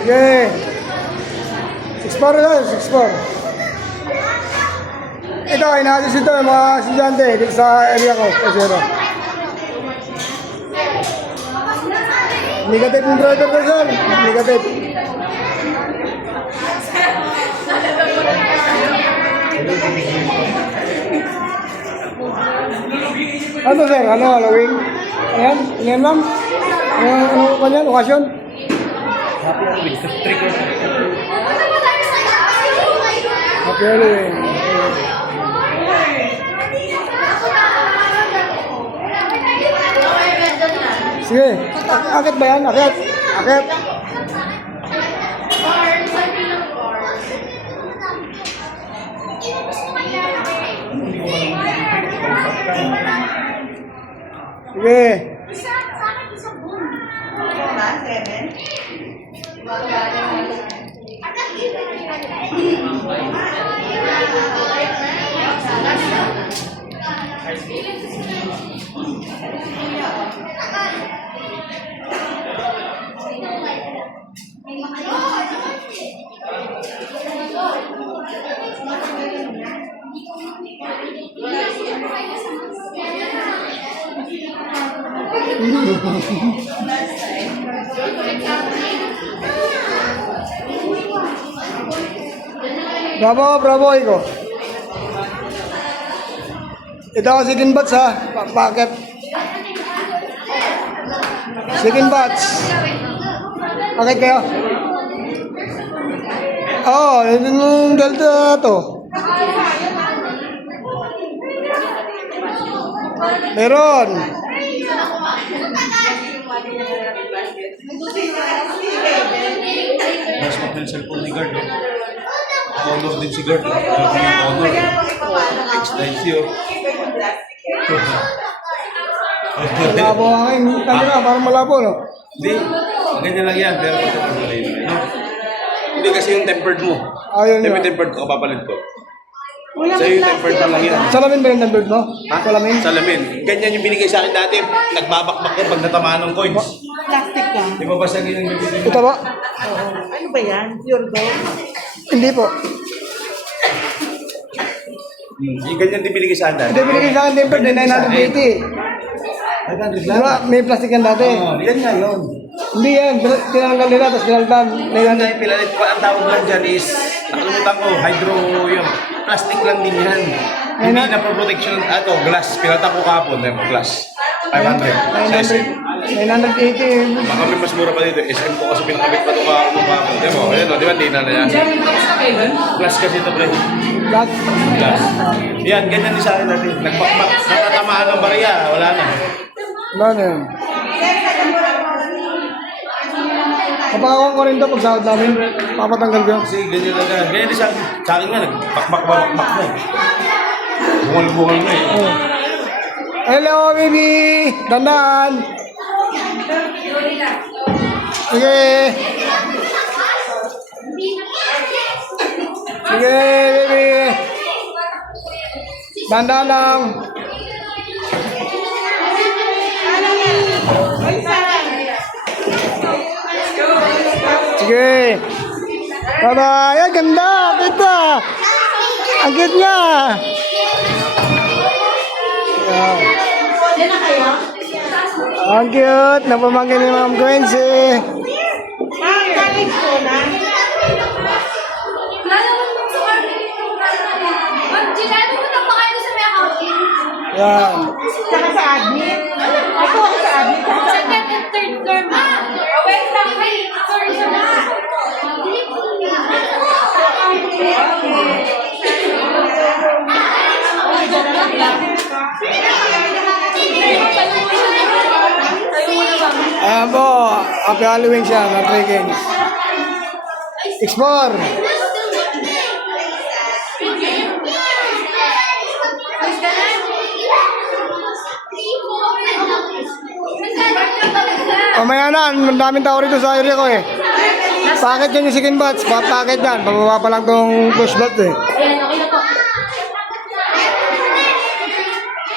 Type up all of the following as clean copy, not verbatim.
Sige. 6-4 lang, 6-4. Ito, inaayos ito yung mga estudyante dito sa area ko. Kasero. Negative yung driver ko, sir. Negative. Ano, sir? Ano, Halloween? Ayan, ayan lang. Ano kanya, lokasyon? Happy Halloween. Sige, akit ba yan? Akit. Akit. Sige. Bravo, bravo, Iko. Ito ang second batch, ha? Packet. Second batch. Packet kayo? Oo, yung Delta to. Meron. Mas mapil cellphone ni Gard. Honor din si Gard. Honor. Extensive. Malabo ang aking camera, parang malabo, no? Hindi. Ganyan lang yan. Pero hindi kasi yung tempered mo. Ayun Yung yun. tempered ko, kapapalit ko. Sa'yo yung tempered na lang yan. Salamin ba yung numbered mo? Ha? Salamin? Salamin. Ganyan yung binigay sa akin dati. Nagbabakbak ko pag natamaan ng coins. Plastic ka. Di ba basagin yung bibili mo? Ito ba? Ano ba yan? Pure gold? Hindi po. Yung ganyan din binigay sa akin dati. Hindi binigay sa akin tempered, 980. 500 Diba, may plastic yan dati. Oo, yan nga yun. Hindi yan, tinanggal nila, tapos pinaltan. Yan na yung pilalit pa. Ang tawag lang dyan is, nakalimutan ko, hydro yun. Plastic lang din yan. Hindi na for protection, glass. Pinalatan ko kahapon, glass. 500. Sa SM. 980. Baka may mas mura pa dito. SM ko kasi pinakabit pa ito kahapon. Diyan mo, ayan o, di ba? Di na yan. Glass kasi ito, pre. Black. Glass. Yan, ganyan din sa akin natin. Nagpakpak. Natatamaan ng bariya, wala na. Wala na yun. Kapakawan ko rin ito pag sahod namin. Papatanggal ko. Kasi ganyan lang yan. Ganyan din sa akin. Sa akin nga, nagpakpak na eh. Bungal-bungal na eh. Oh. Hello, baby! Dandan! Sige! Sige, baby! Dandan lang! Sige! Bye-bye! Ay, ganda! Kita! Ang cute niya! Wow. Ang cute! Napamangkin ni Ma'am Quincy! College ko na. Yan! Saka sa admin. Ako sa admin. Second and third term. Wait lang, wait. Sorry, Ayan po! Happy Halloween siya, na 3 games. Explore! Mamaya na, ang daming tao rito sa area ko eh. Packet yan yung second batch, packet yan. Pababa pa lang tong push batch eh. ayan, okay na po.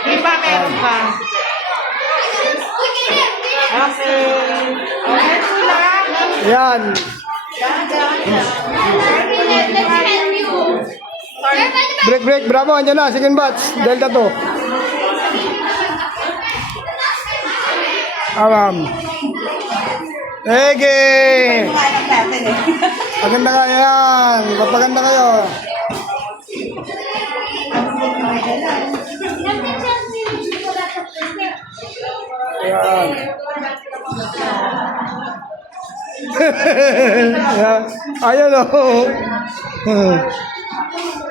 Di ba meron pa? Okay. Okay. lang. Yan. Let's help you. Sir, pwede ba? Break, break. Bravo, andyan na. Second batch. Delta 2. Ege! Maganda ka yan. Magpaganda kayo. Ayan. Ayan o.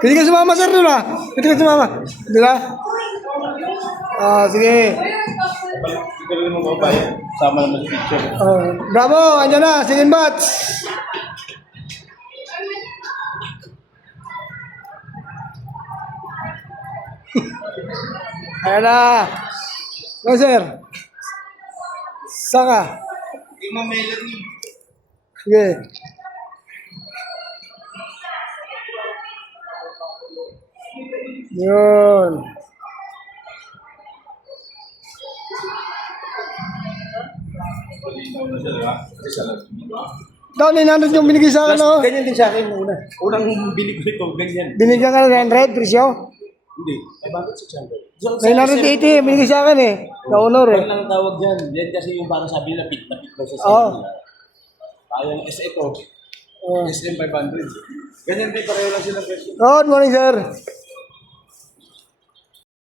Hindi ka sumama, sir, doon ah. Hindi ka sumama. Hindi na? Sige. Ito rin mo ba? Sama naman sa picture. Bravo, andyan na. Second batch. Ayan na. No, sir. Saka. Hindi mo mailan yun. Sige. Yun. Daw, 900 yung binigay sa akin, no? Ganyan din sa akin muna. Unang bili ko ito, ganyan. Binigyan ka ng 900, presyo? Hindi. 500, 980, 600. binigay sa akin eh. Na-honor eh. Yan lang tawag dyan. Yan kasi yung parang sabi na pit daw sa Oo. nila. Ayaw ng SA ito. Oh. SM 500. Ganyan din pareho lang silang presyo. Good morning, sir.